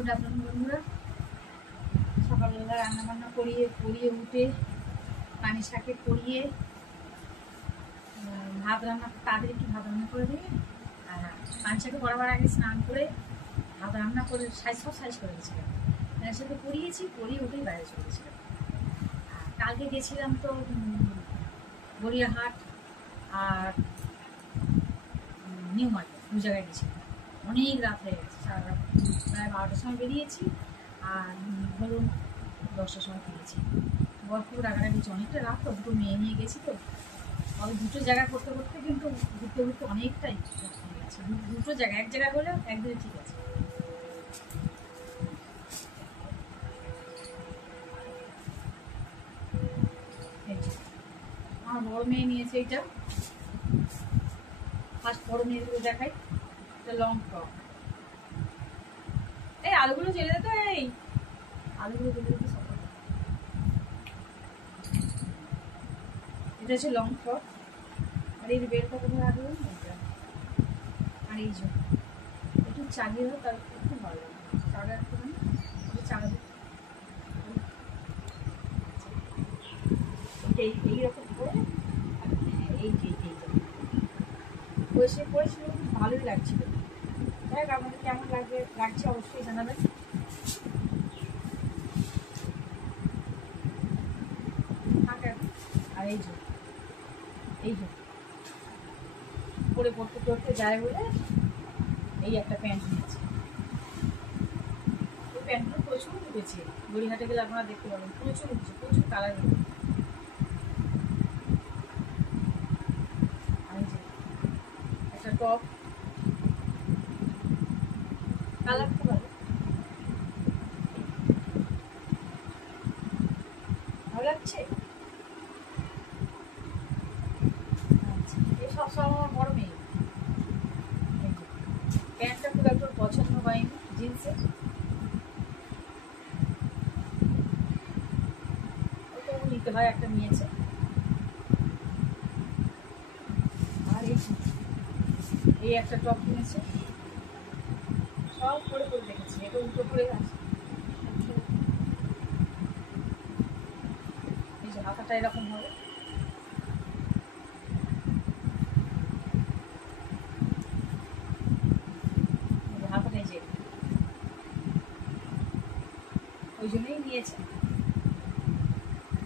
Good afternoon বন্ধুরা। সকালবেলা রান্নাবান্না করিয়ে উঠে পানি শাকে করিয়ে ভাত রান্না তাদের একটু ভাত রান্না করে দিয়ে আর পানি শাকে করাবার আগে স্নান করে ভাত রান্না করে সব সাইজ করে গেছিলাম। তার সাথে পরিয়ে উঠেই বাইরে চলে গেছিলাম। আর কালকে গেছিলাম তো গড়িয়াহাট আর নিউ মার্কেট, দু জায়গায় গেছিলাম। অনেক রাত হয়ে গেছে, সারা রাত প্রায় 12টার সময় বেরিয়েছি আর ধরুন 10টার সময় ফিরেছি। গল্প রাগারাগি অনেকটা রাত তো, দুটো মেয়ে নিয়ে গেছি তো ওই দুটো জায়গা করতে করতে কিন্তু ঘুরতে ঘুরতে অনেকটাই রাত হয়ে গেছে। দুটো জায়গা, এক জায়গায় হলেও একদিনে ঠিক আছে। আমার বড় মেয়ে নিয়েছে এইটা, ফার্স্ট বড় মেয়েগুলো দেখাই। এটা লং ফ্রক। এই আলুগুলো জেলে দে তো, এই আলুগুলো জেলে দিতে সব। এটা হচ্ছে লং ফ্রক। আর এই বেলটা কোথায় রাখলাম এটা। আর এই যে একটু চালিয়ে দাও, তার একটু ভালো লাগে। চাটা একটুখানি চালা এইরকম করে পরেছিল, ভালোই লাগছিল। দেখ আমাদের কেমন লাগছে অবশ্যই জানাবেন। আর এই যে পরে পড়তে যায় বলে এই একটা প্যান্ট নিয়েছে। এই প্যান্টগুলো প্রচুর উঠেছে, গড়িহাটে গেলে আপনারা দেখতে পাবেন, প্রচুর উঠছে, প্রচুর কালার উঠছে। একটা টপ, কালারটা ভালো লাগছে। এই সবসময় আমার বড় মেয়ে প্যান্টটা খুব একটা পছন্দ হয়নি, জিন্সের ওটা নিতে হয়, একটা নিয়েছে। আর এই একটা টপ কিনেছে, সব করে দেখেছি। এটা উল্টো করে আছে, এই যে হাতাটা এরকম হবে। হাতাটা এই যে ওই জন্যই নিয়েছে,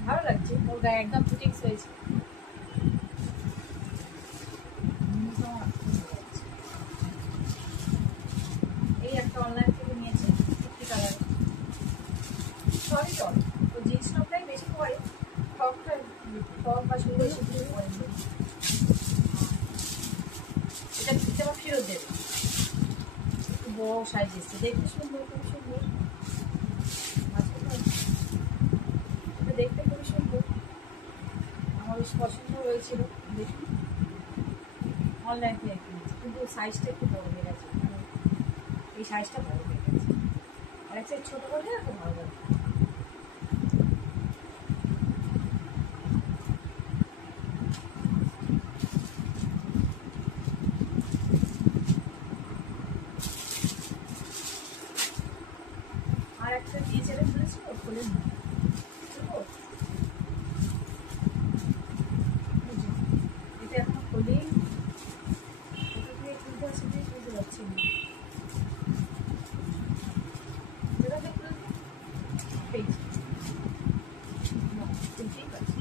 ভালো লাগছে। ওর গায়ে একদম ফিটিংস হয়েছে। এই একটা অনলাইন থেকে নিয়েছে, 50 কালার। সবই টপ, তো জিন্স টপটাই বেশি পরে, টপ বা সুন্দর সেগুলো পরে। এটা আবার ফেরত দেবে, একটু বড় সাইজ এসছে, দেখতে সুন্দর, খুব সুন্দর। এটা দেখতে খুবই সুন্দর, আমার বেশ পছন্দ হয়েছিল। দেখুন অনলাইন থেকে কিনেছি, কিন্তু সাইজটা একটু বড় হয়ে গেছে, এই সাইজটা বড় হয়ে গেছে। আর একটা ছোটো করলে এত ভালো লাগে। আর একটা দিয়ে ছেড়ে ফেলেছিল, খুলে নিই। এটা এখন খুলেই খুলতে আছে, দিয়ে খুলতে পারছি না। খুলতেই পারছি।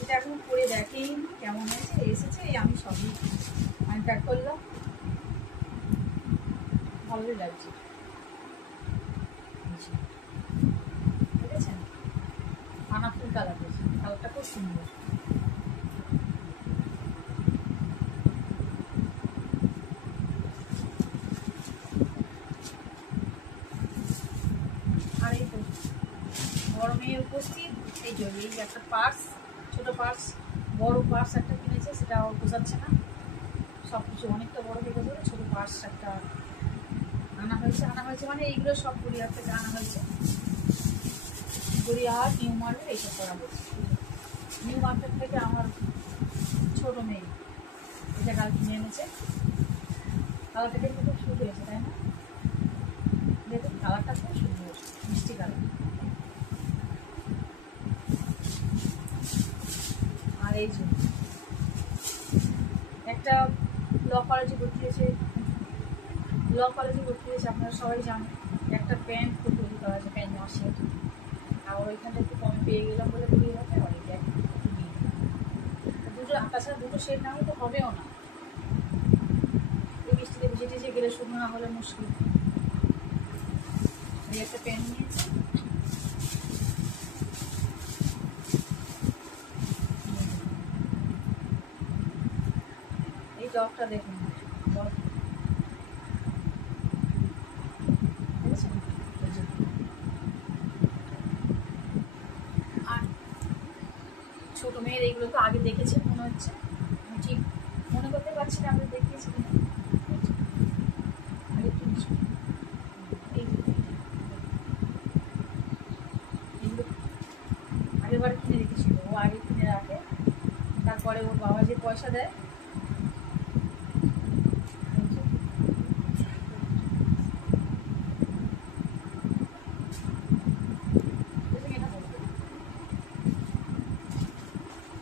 এটা এখন করে দেখেই কেমন হয়েছে, এসেছে। আমি সবই আমি প্যাক করলাম, ভালোই লাগছে। দেখেছেন পানাফুল কালার হয়েছে, কালারটা খুব সুন্দর। আর এই তো বড় মেয়ের উপস্থিত। এই যে এই একটা পার্স, ছোটো পার্স, বড় পার্স একটা কিনেছে, সেটা বোঝাচ্ছে না, সব কিছু অনেকটা বড় হয়ে গেছে। ছোটো পার্স একটা আনা হয়েছে মানে এইগুলো সব গড়িয়াহাট থেকে আনা হয়েছে। গড়িয়াহাট, নিউ মার্কেট এইসব করা হয়েছে। নিউ মার্কেট থেকে আমার ছোট মেয়ে এটা কাল কিনে এনেছে। কালারটা দেখতে খুব সুন্দর হয়েছে, তাই না? দেখুন কালারটা খুব সুন্দর, মিষ্টি কালার। আর এই যে একটা ল কলেজে ভর্তি হয়েছে, আপনারা সবাই জানেন। একটা প্যান্ট খুব তৈরি করা আছে, প্যান্ট নেওয়ার সেট। আর ওইখানটা একটু কমে পেয়ে গেলাম বলে বেরিয়ে যাবে, অনেকে দুটো, তাছাড়া দুটো সেট না হলে তো হবেও না। এই বৃষ্টিতে ভিজে টিজে গেলে শুকনো না হলে মুশকিল। এই একটা প্যান্ট নিয়েছি। এই টপটা দেখুন, আর ছোট মেয়ের এইগুলো তো আগে দেখেছে মনে হচ্ছে, আমি ঠিক মনে করতে পারছি না আমরা দেখিয়েছি কিনা। আগেবার কিনে রেখেছিল, ও আগে কিনে রাখে, তারপরে ওর বাবা যে পয়সা দেয়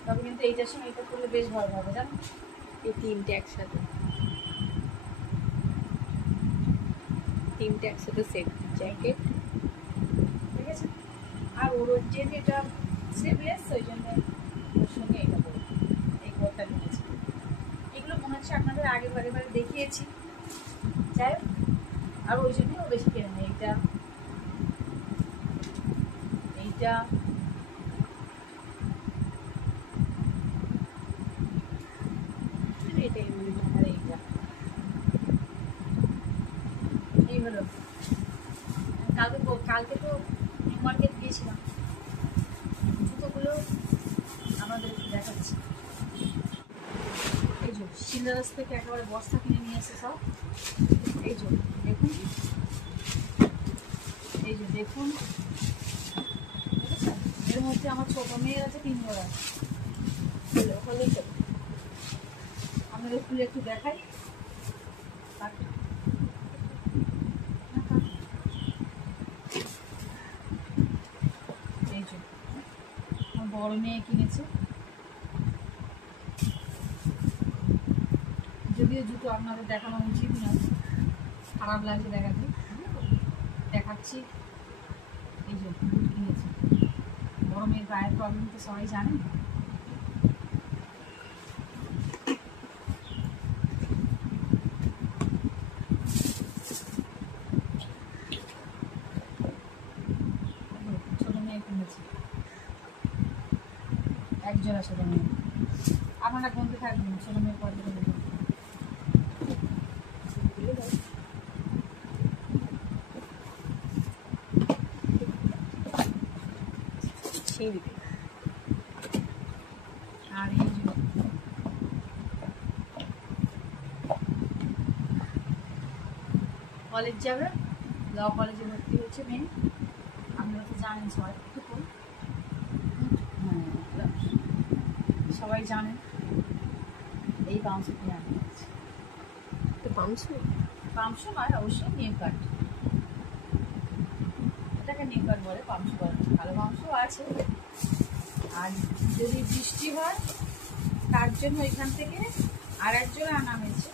তবে কিন্তু এইটার সঙ্গে এটা করলে বেশ ভালো হবে, জানো? এই তিনটে একসাথে সেট জ্যাকেট, ঠিক আছে। আর ওর যেহেতু এটা স্লিভলেস, ওই জন্য ওর সঙ্গে এটা করবো, এই কোটটা কিনেছি। এগুলো মনে হচ্ছে আপনাদের আগের বারে দেখিয়েছি, যাই হোক। আর ওই জন্যই ও বেশি কেনে নেই। এইটা এই হলো। কালকে তো নিউ মার্কেট গিয়েছিলাম, জুতোগুলো আমাদের দেখাচ্ছি। এই যে শিলদারাস থেকে একেবারে বস্তা কিনে নিয়ে এসে সব। এই যে দেখুন, দেখুন, এর মধ্যে আমার ছোট মেয়ের আছে 3 জোড়া। হলেই চলো, আমাদের খুলে একটু দেখাই। এই যে আমার বড় মেয়ে কিনেছে, যদিও জুতো আপনাদের দেখানো উচিত না, খারাপ লাগছে দেখাচ্ছি। এই যে কিনেছি, বড় মেয়ের গায়ের প্রবলেম তো সবাই জানেন। ছোট মেয়ে কিনেছি একজোড়া, ছোট মেয়ে। আপনারা গুনতে থাকবেন ছোট মেয়ের পর আর এই যে কলেজ যাবে, ল কলেজে ভর্তি হচ্ছে মেয়ে। আপনারা তো জানেন সবাই, সবাই জানেন। এই পামসু কিনে আনতে হচ্ছে, পামসু নয় অবশ্যই, নিউ কাট। এটাকে নিউ কাট বলে, পামসু বলে। ভালো পামসু আছে। আর যদি বৃষ্টি হয় তার জন্য এখান থেকে আর একজন আনা হয়েছে,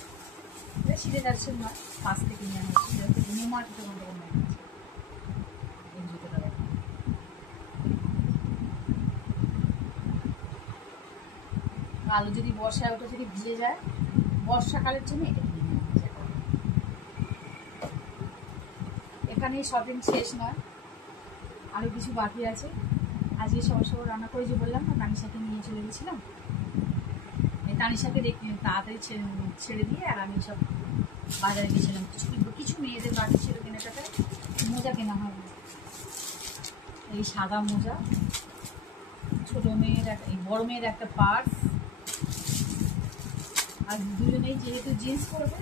সিঁড়ে যাচ্ছে নয়, পাশ থেকে নিয়ে আনা হয়েছে, নিউ মার্কেটের মধ্যে নেওয়া হয়েছে। এই জুতোটা দেখো, কালো যদি বর্ষায় ওটা যদি ভিজে যায়, বর্ষাকালের জন্য এটা কিনে নেওয়া হয়েছে। এখানেই শপিং শেষ নয়, আরও কিছু বাকি আছে। আজকে সবার রান্না করে যে বললাম না, তানিশাকে নিয়ে চলে গেছিলাম। এই তানিশাকে তাড়াতাড়ি ছেড়ে দিয়ে আর আমি সব বাজারে গেছিলাম। কিছু মেয়েদের বাকি ছিল কেনাকাটায়, মোজা কেনা হয়। এই সাদা মোজা, ছোট মেয়ের এই বড় মেয়ের একটা পার্স, আর দুজনেই যেহেতু জিন্স পরবে,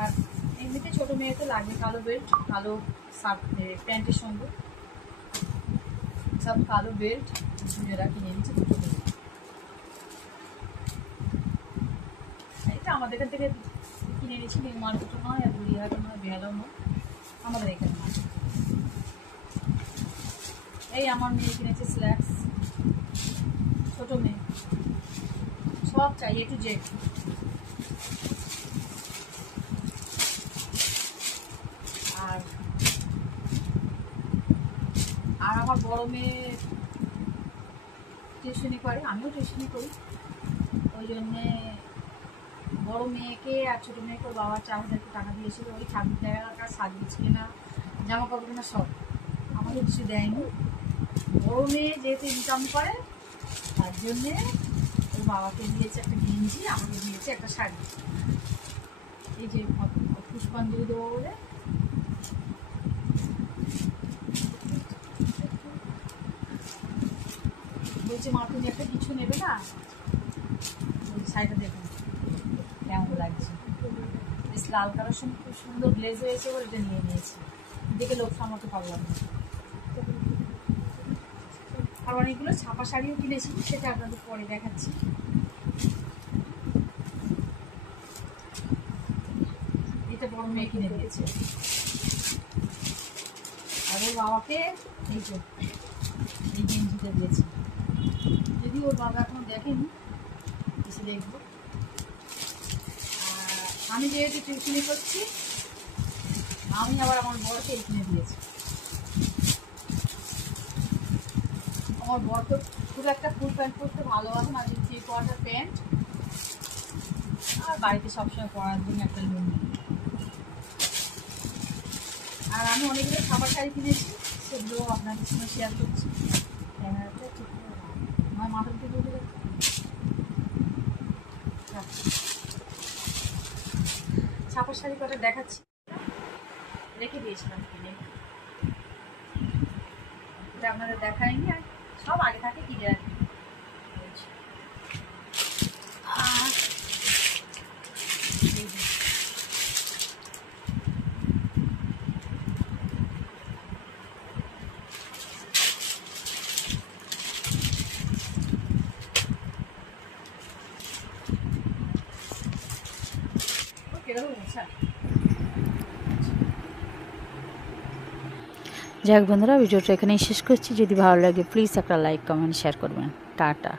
আর এই এমনিতে ছোটো মেয়েতে লাগবে কালো বেল্ট, কালো শার্ট প্যান্টের সঙ্গে সব কালো বেল্ট মেয়েরা কিনে নিচ্ছে দুটো মেয়ে। এটা আমাদের এখান থেকে কিনে নিয়েছি, নিউ মার্কেটও নয় আর গড়িয়াহাটও নয়, বেহালাও নয়, আমাদের এখানে নয়। এই আমার মেয়ে কিনেছে স্ল্যাক্স, ছোটো মেয়ে, সব চাই A to Z। আর আর আমার বড় মেয়ে টিউশনি করে, আমিও টিউশনি করি, ওই জন্যে বড় মেয়েকে আর ছোটো মেয়েকে ওর বাবা 4,000 টাকা দিয়েছিল, ওই ঠাকুর টাকা সাজগোজ কেনা, জামা কাপড় কেনা সব, আমাকে কিছু দেয়নি। বড় মেয়ে যেহেতু ইনকাম করে তার জন্যে ওর বাবাকে দিয়েছে একটা গেঞ্জি, আমাকে দিয়েছে একটা শাড়ি। এই যে পুষ্পাঞ্জলি দেবো বলে বলছে, মা তুমি একটা কিছু নেবে না? শাড়িটা দেখুন কেমন লাগছে, বেশ লাল কালার সঙ্গে খুব সুন্দর গ্লেজ হয়েছে বলে এটা নিয়ে নিয়েছি, দেখে লোক সামলাতে পারলাম না। আর অনেকগুলো ছাপা শাড়িও কিনেছি, সেটা আপনাদের পরে দেখাচ্ছি। এটা বড় মেয়ে কিনে দিয়েছে, আর ওর বাবাকে এই যে এই গেঞ্জিটা দিয়েছে, যদি ওর বাবা এখনো দেখেনি এসে দেখবো। আর আমি যেহেতু টিউশনি করছি, আমি আবার আমার বরকে কিনে দিয়েছি। আমার বর তো খুব একটা ফুল প্যান্ট পরতে ভালোবাসে না, 3/4 প্যান্ট, আর বাড়িতে সবসময় পরার জন্য একটা লুঙ্গি। আর আমি অনেকগুলো খাবার শাড়ি কিনেছি, সেগুলো আপনাদের সঙ্গে শেয়ার করছি। ক্যামেরাটা ঠিক আমার মাথার দিকে উঠে যাচ্ছে, ছাপার শাড়ি কটা দেখাচ্ছি, রেখে দিয়েছিলাম কিনে, এটা আপনাদের দেখায়নি, আর সব আগে থাকে কিনে রাখি। যাক বন্ধুরা, ভিডিওটা এখানেই শেষ করছি। যদি ভালো লাগে প্লিজ একটা লাইক, কমেন্ট, শেয়ার করবেন। টাটা।